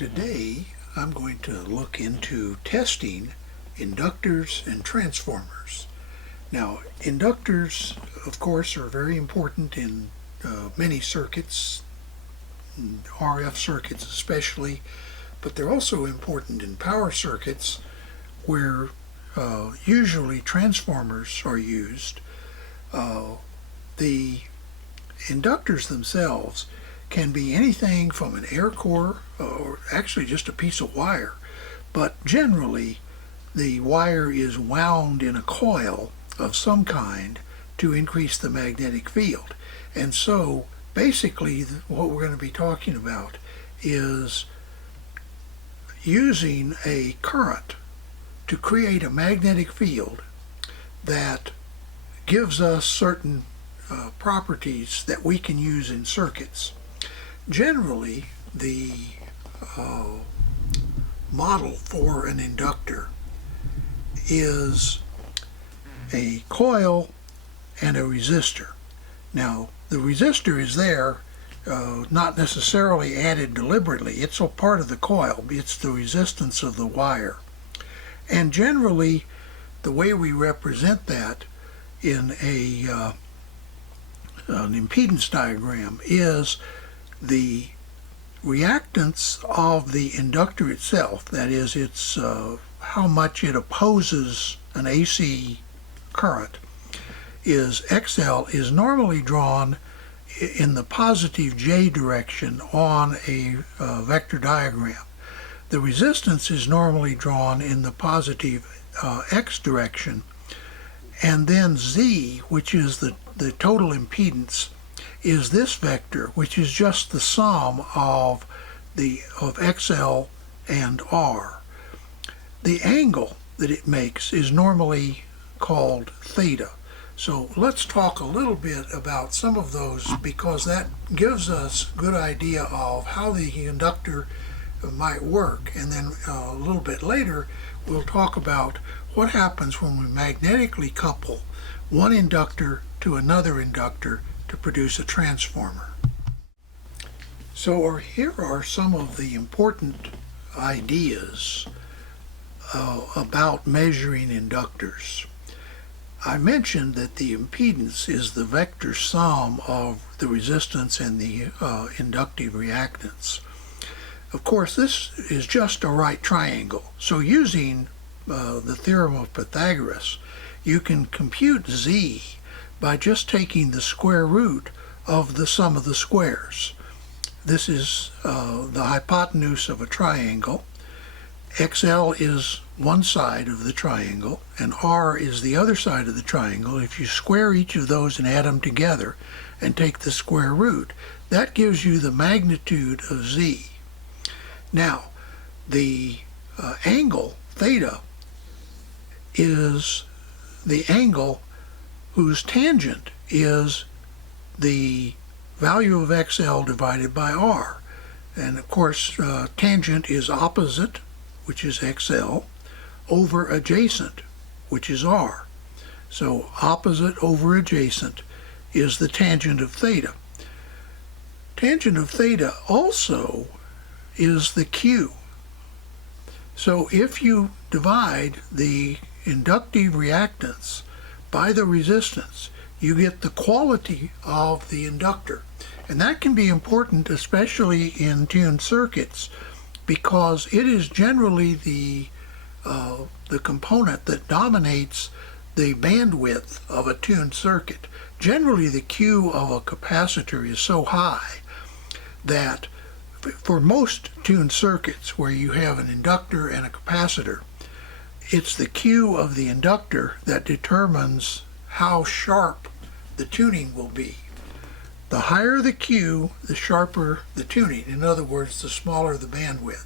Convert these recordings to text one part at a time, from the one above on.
Today I'm going to look into testing inductors and transformers. Now, inductors, of course, are very important in many circuits, RF circuits especially, but they're also important in power circuits where usually transformers are used. The inductors themselves can be anything from an air core or actually just a piece of wire, but generally the wire is wound in a coil of some kind to increase the magnetic field. And so basically what we're going to be talking about is using a current to create a magnetic field that gives us certain properties that we can use in circuits. Generally, the model for an inductor is a coil and a resistor. Now, the resistor is there, not necessarily added deliberately. It's a part of the coil. It's the resistance of the wire. And generally, the way we represent that in an impedance diagram is the reactance of the inductor itself, that is, it's how much it opposes an AC current, is XL, is normally drawn in the positive J direction on a vector diagram. The resistance is normally drawn in the positive X direction, and then Z, which is the total impedance, is this vector, which is just the sum of XL and R. The angle that it makes is normally called theta. So let's talk a little bit about some of those, because that gives us a good idea of how the inductor might work. And then a little bit later we'll talk about what happens when we magnetically couple one inductor to another inductor to produce a transformer. So here are some of the important ideas about measuring inductors. I mentioned that the impedance is the vector sum of the resistance and the inductive reactance. Of course, this is just a right triangle. So using the theorem of Pythagoras, you can compute Z by just taking the square root of the sum of the squares. This is the hypotenuse of a triangle. XL is one side of the triangle, and R is the other side of the triangle. If you square each of those and add them together and take the square root, that gives you the magnitude of Z. Now, the angle, theta, is the angle whose tangent is the value of XL divided by R. And of course, tangent is opposite, which is XL, over adjacent, which is R. So opposite over adjacent is the tangent of theta. Tangent of theta also is the Q. So if you divide the inductive reactance by the resistance, you get the quality of the inductor. And that can be important, especially in tuned circuits, because it is generally the component that dominates the bandwidth of a tuned circuit. Generally, the Q of a capacitor is so high that for most tuned circuits where you have an inductor and a capacitor, it's the Q of the inductor that determines how sharp the tuning will be. The higher the Q, the sharper the tuning. In other words, the smaller the bandwidth.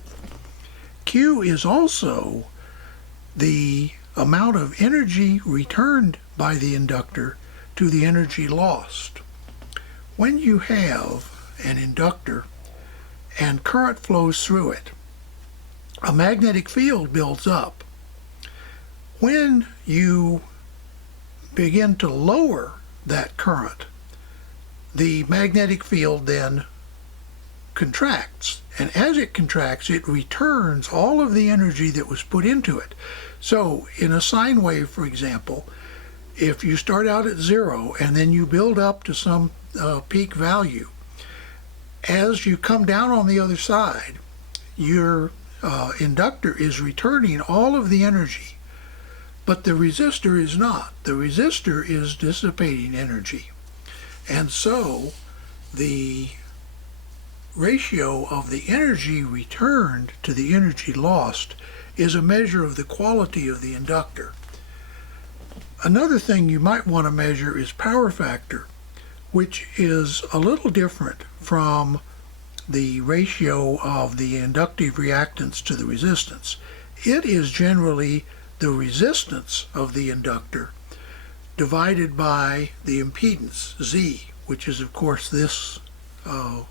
Q is also the amount of energy returned by the inductor to the energy lost. When you have an inductor and current flows through it, a magnetic field builds up. When you begin to lower that current, the magnetic field then contracts. And as it contracts, it returns all of the energy that was put into it. So in a sine wave, for example, if you start out at 0 and then you build up to some peak value, as you come down on the other side, your inductor is returning all of the energy, but the resistor is not. The resistor is dissipating energy. And so the ratio of the energy returned to the energy lost is a measure of the quality of the inductor. Another thing you might want to measure is power factor, which is a little different from the ratio of the inductive reactance to the resistance. It is generally the resistance of the inductor divided by the impedance, Z, which is of course this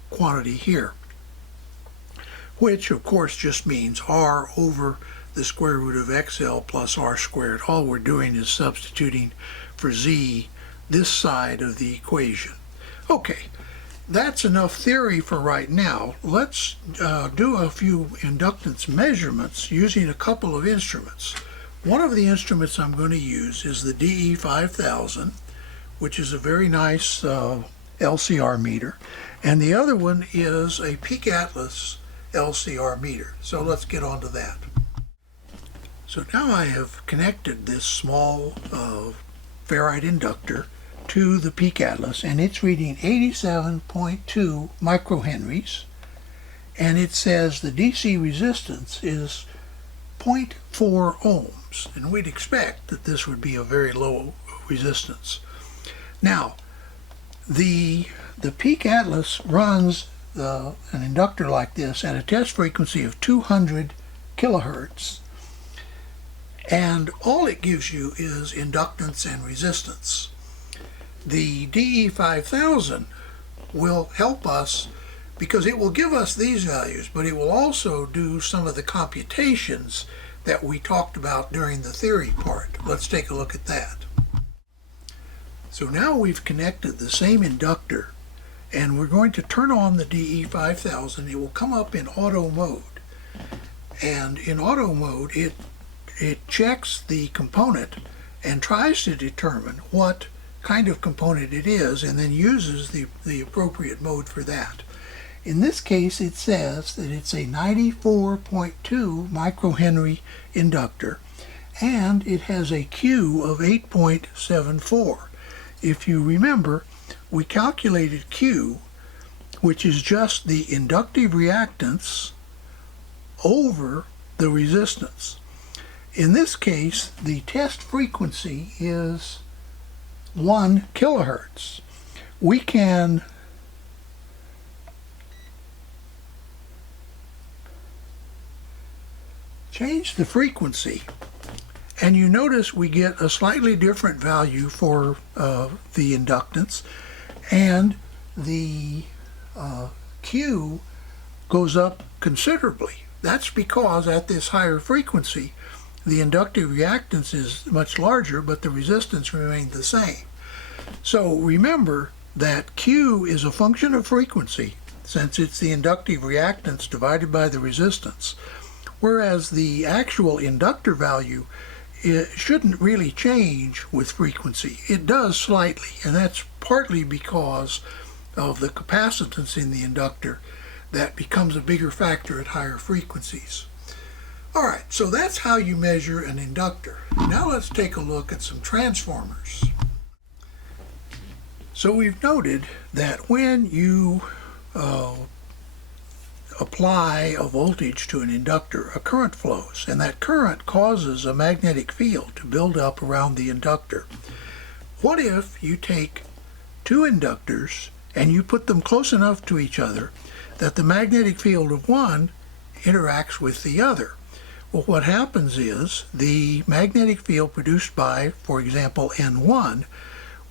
quantity here, which of course just means R over the square root of XL plus R squared. All we're doing is substituting for Z this side of the equation. Okay, that's enough theory for right now. Let's do a few inductance measurements using a couple of instruments. One of the instruments I'm going to use is the DE5000, which is a very nice LCR meter, and the other one is a Peak Atlas LCR meter. So let's get on to that. So now I have connected this small ferrite inductor to the Peak Atlas, and it's reading 87.2 microhenries, and it says the DC resistance is 0.4 ohms, and we'd expect that this would be a very low resistance. Now, the Peak Atlas runs an inductor like this at a test frequency of 200 kilohertz, and all it gives you is inductance and resistance. The DE5000 will help us because it will give us these values, but it will also do some of the computations that we talked about during the theory part. Let's take a look at that. So now we've connected the same inductor, and we're going to turn on the DE5000. It will come up in auto mode, and in auto mode it checks the component and tries to determine what kind of component it is, and then uses the appropriate mode for that. In this case, it says that it's a 94.2 microhenry inductor, and it has a Q of 8.74. If you remember, we calculated Q, which is just the inductive reactance over the resistance. In this case, the test frequency is 1 kilohertz. We can change the frequency, and you notice we get a slightly different value for the inductance, and the Q goes up considerably. That's because at this higher frequency the inductive reactance is much larger, but the resistance remained the same. So remember that Q is a function of frequency, since it's the inductive reactance divided by the resistance, whereas the actual inductor value, it shouldn't really change with frequency. It does slightly, and that's partly because of the capacitance in the inductor that becomes a bigger factor at higher frequencies. All right, so that's how you measure an inductor. Now let's take a look at some transformers. So we've noted that when you apply a voltage to an inductor, a current flows, and that current causes a magnetic field to build up around the inductor. What if you take two inductors and you put them close enough to each other that the magnetic field of one interacts with the other? Well, what happens is the magnetic field produced by, for example, N1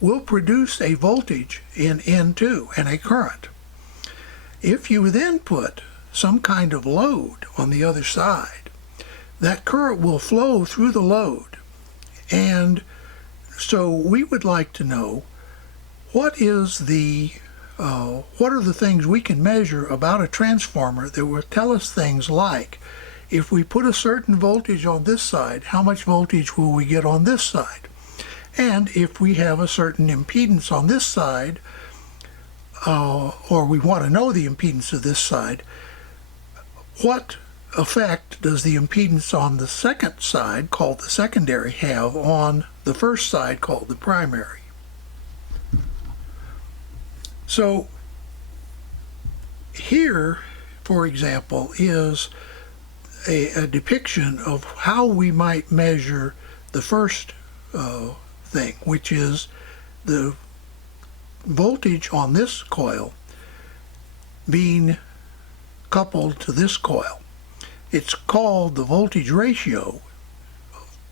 will produce a voltage in N2 and a current. If you then put some kind of load on the other side, that current will flow through the load. And so we would like to know what is the what are the things we can measure about a transformer that will tell us things like, if we put a certain voltage on this side, how much voltage will we get on this side? And if we have a certain impedance on this side, or we want to know the impedance of this side, what effect does the impedance on the second side, called the secondary, have on the first side, called the primary? So here, for example, is a depiction of how we might measure the first thing, which is the voltage on this coil being coupled to this coil. It's called the voltage ratio,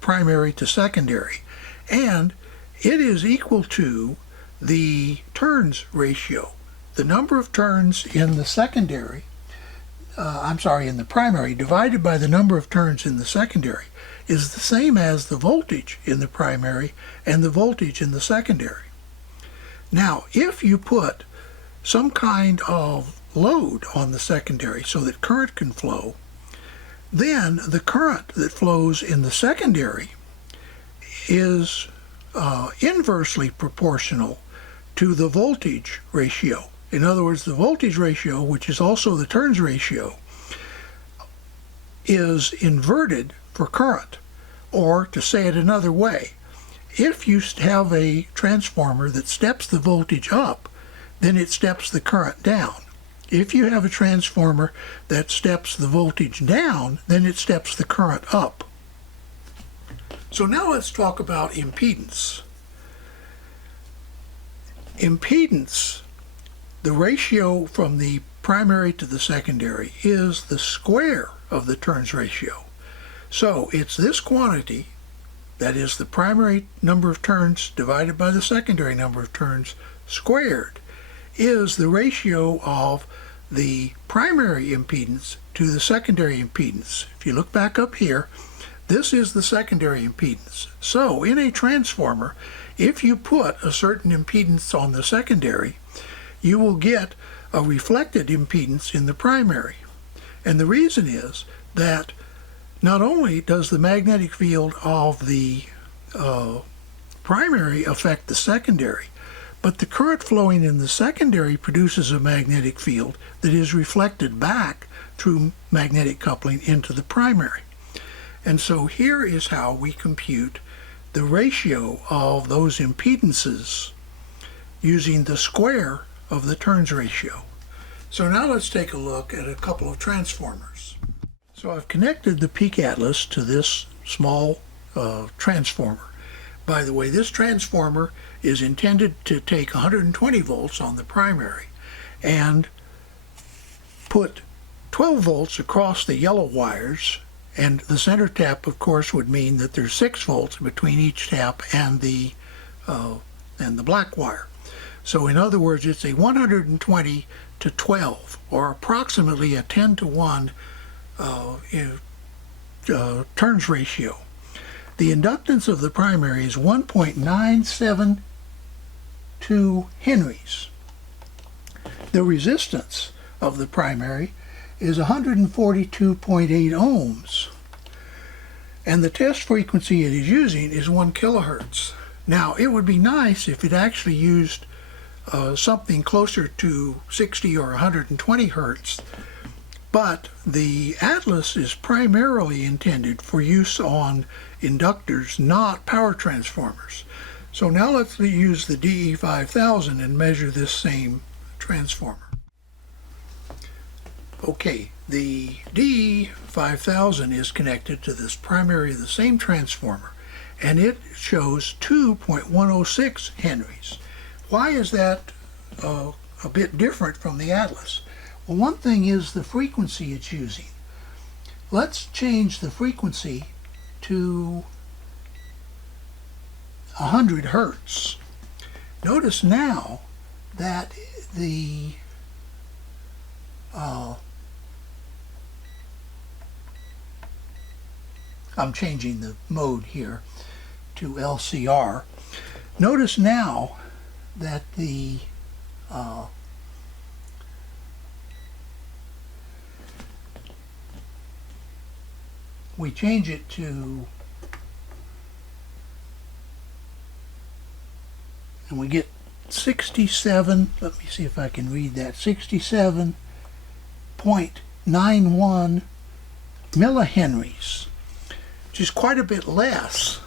primary to secondary, and it is equal to the turns ratio. The number of turns in the secondary, in the primary, divided by the number of turns in the secondary, is the same as the voltage in the primary and the voltage in the secondary. Now, if you put some kind of load on the secondary so that current can flow, then the current that flows in the secondary is inversely proportional to the voltage ratio. In other words, the voltage ratio, which is also the turns ratio, is inverted for current. Or, to say it another way, if you have a transformer that steps the voltage up, then it steps the current down. If you have a transformer that steps the voltage down, then it steps the current up. So now let's talk about impedance. Impedance, the ratio from the primary to the secondary, is the square of the turns ratio. So it's this quantity, that is the primary number of turns divided by the secondary number of turns squared, is the ratio of the primary impedance to the secondary impedance. If you look back up here, this is the secondary impedance. So in a transformer, if you put a certain impedance on the secondary, you will get a reflected impedance in the primary. And the reason is that not only does the magnetic field of the primary affect the secondary, but the current flowing in the secondary produces a magnetic field that is reflected back through magnetic coupling into the primary. And so here is how we compute the ratio of those impedances using the square of the turns ratio. So now let's take a look at a couple of transformers. So I've connected the peak atlas to this small transformer. By the way, this transformer is intended to take 120 volts on the primary and put 12 volts across the yellow wires, and the center tap, of course, would mean that there's 6 volts between each tap and the black wire. So in other words, it's a 120 to 12, or approximately a 10 to 1 turns ratio. The inductance of the primary is 1.972 henries. The resistance of the primary is 142.8 ohms. And the test frequency it is using is 1 kilohertz. Now, it would be nice if it actually used something closer to 60 or 120 hertz, but the Atlas is primarily intended for use on inductors, not power transformers. So now let's use the DE5000 and measure this same transformer. Okay, the DE5000 is connected to this primary of the same transformer, and it shows 2.106 henries. Why is that a bit different from the Atlas? Well, one thing is the frequency it's using. Let's change the frequency to 100 hertz. Notice now that the I'm changing the mode here to LCR. Notice now that the we change it to, and we get 67, let me see if I can read that, 67.91 millihenries, which is quite a bit less.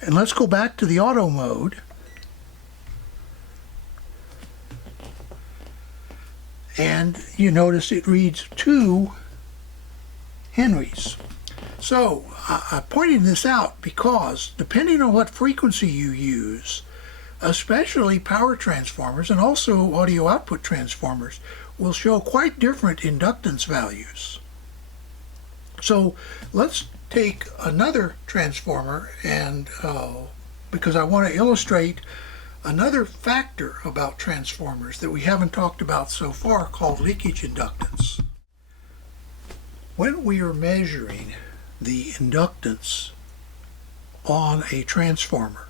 And let's go back to the auto mode. And you notice it reads 2 henries. So I pointed this out because depending on what frequency you use, especially power transformers and also audio output transformers, will show quite different inductance values. So let's take another transformer, and because I want to illustrate another factor about transformers that we haven't talked about so far, called leakage inductance. When we are measuring the inductance on a transformer,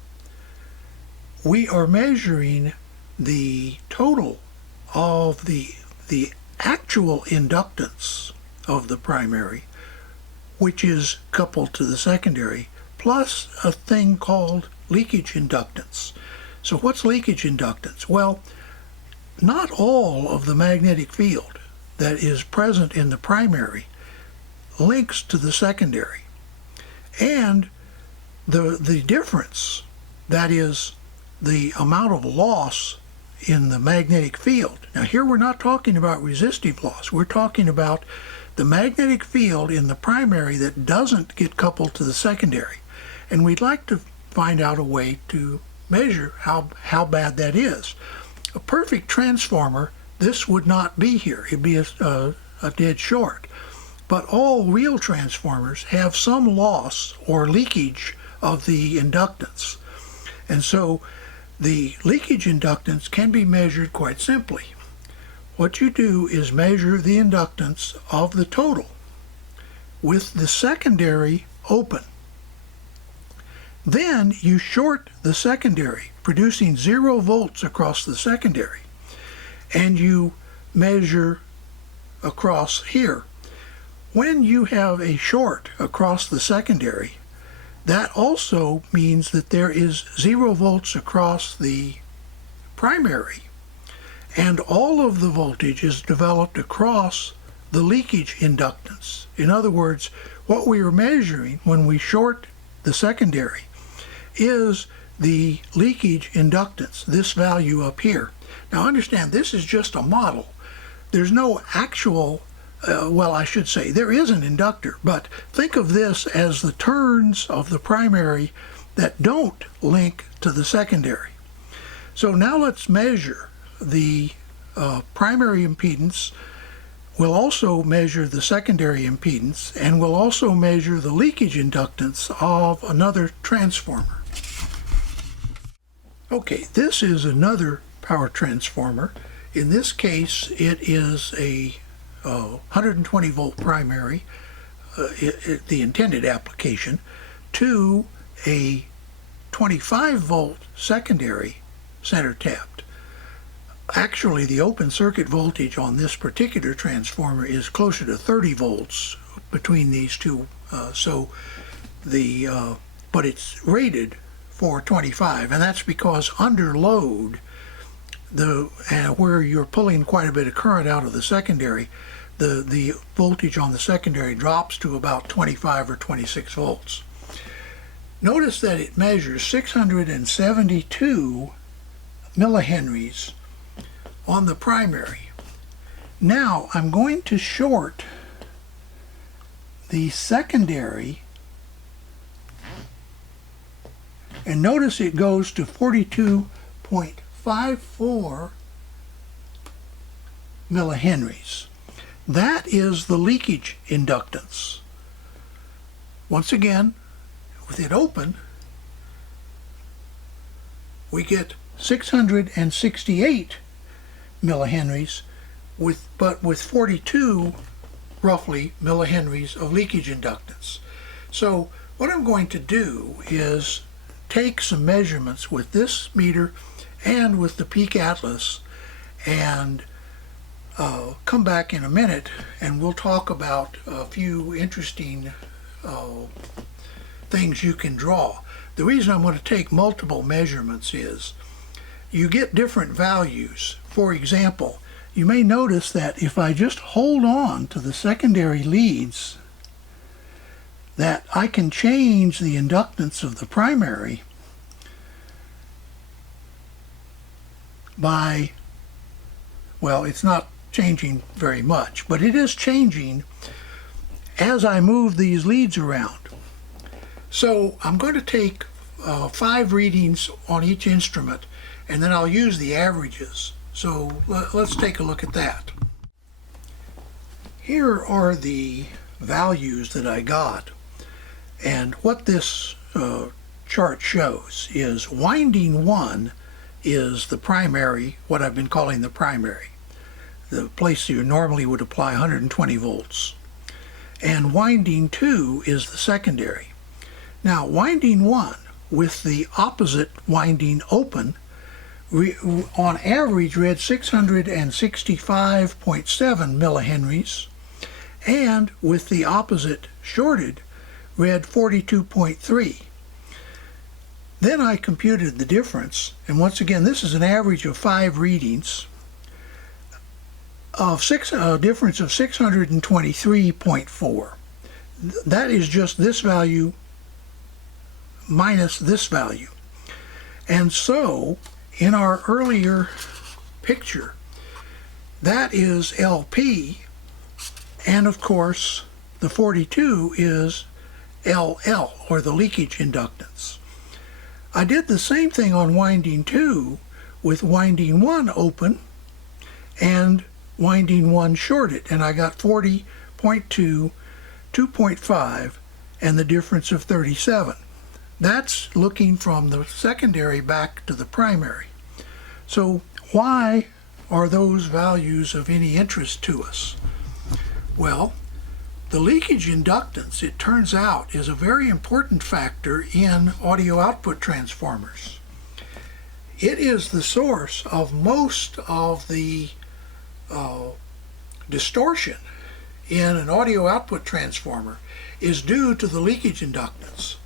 we are measuring the total of the actual inductance of the primary, which is coupled to the secondary, plus a thing called leakage inductance. So what's leakage inductance? Well, not all of the magnetic field that is present in the primary links to the secondary. And the difference, that is the amount of loss in the magnetic field. Now here we're not talking about resistive loss. We're talking about the magnetic field in the primary that doesn't get coupled to the secondary. And we'd like to find out a way to measure how bad that is. A perfect transformer, this would not be here. It'd be a dead short. But all real transformers have some loss or leakage of the inductance. And so the leakage inductance can be measured quite simply. What you do is measure the inductance of the total with the secondary open. Then you short the secondary, producing 0 volts across the secondary, and you measure across here. When you have a short across the secondary, that also means that there is 0 volts across the primary, and all of the voltage is developed across the leakage inductance. In other words, what we are measuring when we short the secondary is the leakage inductance, this value up here. Now understand, this is just a model. There's no actual, well, I should say, there is an inductor, but think of this as the turns of the primary that don't link to the secondary. So now let's measure the primary impedance. We'll also measure the secondary impedance, and we'll also measure the leakage inductance of another transformer. Okay, this is another power transformer. In this case, it is a 120 volt primary, the intended application, to a 25 volt secondary center tapped. Actually, the open circuit voltage on this particular transformer is closer to 30 volts between these two, but it's rated for 25, and that's because under load, where you're pulling quite a bit of current out of the secondary, the voltage on the secondary drops to about 25 or 26 volts. Notice that it measures 672 millihenries on the primary. Now I'm going to short the secondary, and notice it goes to 42.54 millihenries. That is the leakage inductance. Once again, with it open, we get 668 millihenries, but with 42 roughly millihenries of leakage inductance. So what I'm going to do is take some measurements with this meter and with the Peak Atlas, and come back in a minute and we'll talk about a few interesting things you can draw. The reason I'm going to take multiple measurements is you get different values. For example, you may notice that if I just hold on to the secondary leads, that I can change the inductance of the primary by, well, it's not changing very much, but it is changing as I move these leads around. So I'm going to take 5 readings on each instrument, and then I'll use the averages. So let's take a look at that. Here are the values that I got, and what this chart shows is winding 1 is the primary, what I've been calling the primary, the place you normally would apply 120 volts. And winding 2 is the secondary. Now winding 1 with the opposite winding open on average read 665.7 millihenries, and with the opposite shorted read 42.3. Then I computed the difference, and once again this is an average of 5 readings of a difference of 623.4. That is just this value minus this value. And so in our earlier picture, that is LP, and of course the 42 is LL, or the leakage inductance. I did the same thing on winding 2 with winding 1 open and winding 1 shorted, and I got 40.2, 2.5, and the difference of 37. That's looking from the secondary back to the primary. So why are those values of any interest to us? Well, the leakage inductance, it turns out, is a very important factor in audio output transformers. It is the source of most of the distortion in an audio output transformer is due to the leakage inductance.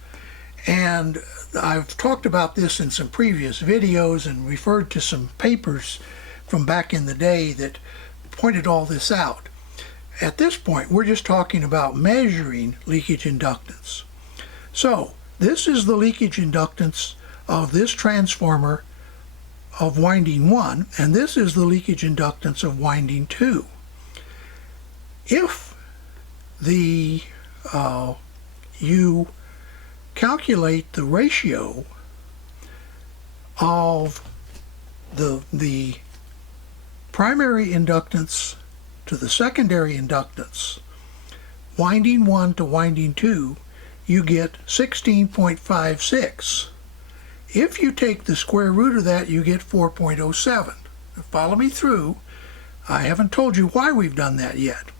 And I've talked about this in some previous videos and referred to some papers from back in the day that pointed all this out. At this point, we're just talking about measuring leakage inductance. So this is the leakage inductance of this transformer of winding 1, and this is the leakage inductance of winding 2. If you calculate the ratio of the primary inductance to the secondary inductance, winding 1 to winding 2, you get 16.56. If you take the square root of that, you get 4.07. Follow me through. I haven't told you why we've done that yet.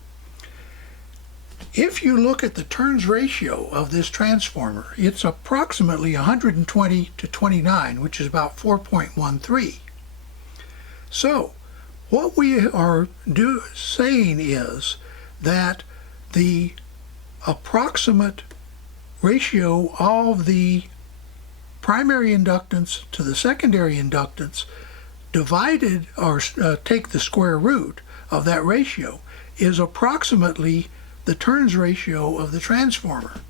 If you look at the turns ratio of this transformer, it's approximately 120 to 29, which is about 4.13. So what we are saying is that the approximate ratio of the primary inductance to the secondary inductance divided, or take the square root of that ratio, is approximately the turns ratio of the transformer.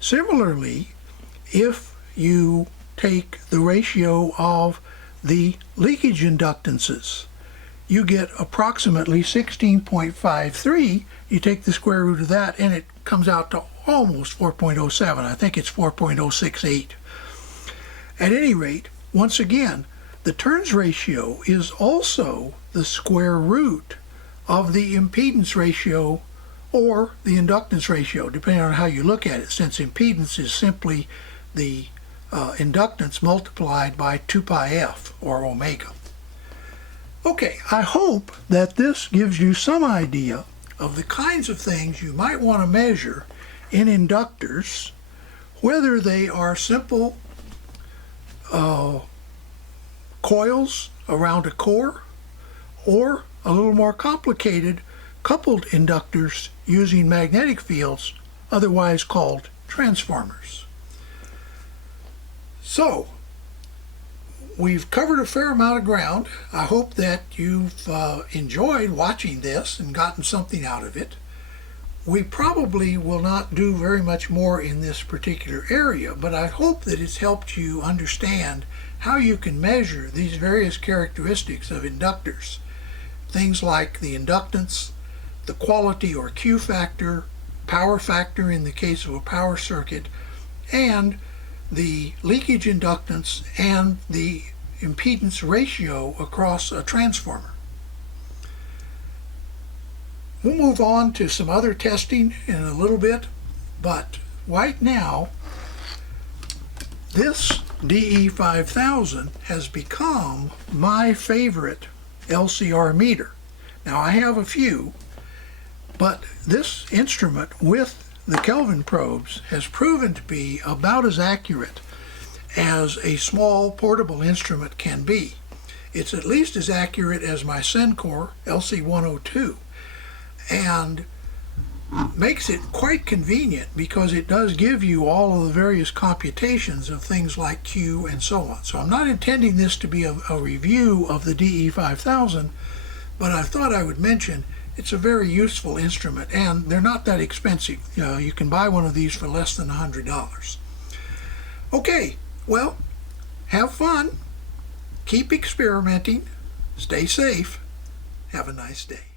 Similarly, if you take the ratio of the leakage inductances, you get approximately 16.53. You take the square root of that and it comes out to almost 4.07. I think it's 4.068. At any rate, once again, the turns ratio is also the square root of the impedance ratio or the inductance ratio, depending on how you look at it, since impedance is simply the inductance multiplied by 2 pi f, or omega. Okay, I hope that this gives you some idea of the kinds of things you might want to measure in inductors, whether they are simple coils around a core, or a little more complicated coupled inductors using magnetic fields, otherwise called transformers. So, we've covered a fair amount of ground. I hope that you've enjoyed watching this and gotten something out of it. We probably will not do very much more in this particular area, but I hope that it's helped you understand how you can measure these various characteristics of inductors. Things like the inductance, the quality or Q factor, power factor in the case of a power circuit, and the leakage inductance and the impedance ratio across a transformer. We'll move on to some other testing in a little bit, but right now this DE5000 has become my favorite LCR meter. Now I have a few, but this instrument with the Kelvin probes has proven to be about as accurate as a small portable instrument can be. It's at least as accurate as my Sencor LC102, and makes it quite convenient because it does give you all of the various computations of things like Q and so on. So I'm not intending this to be a review of the DE5000, but I thought I would mention it's a very useful instrument, and they're not that expensive. You can buy one of these for less than $100. Okay, well, have fun, keep experimenting, stay safe, have a nice day.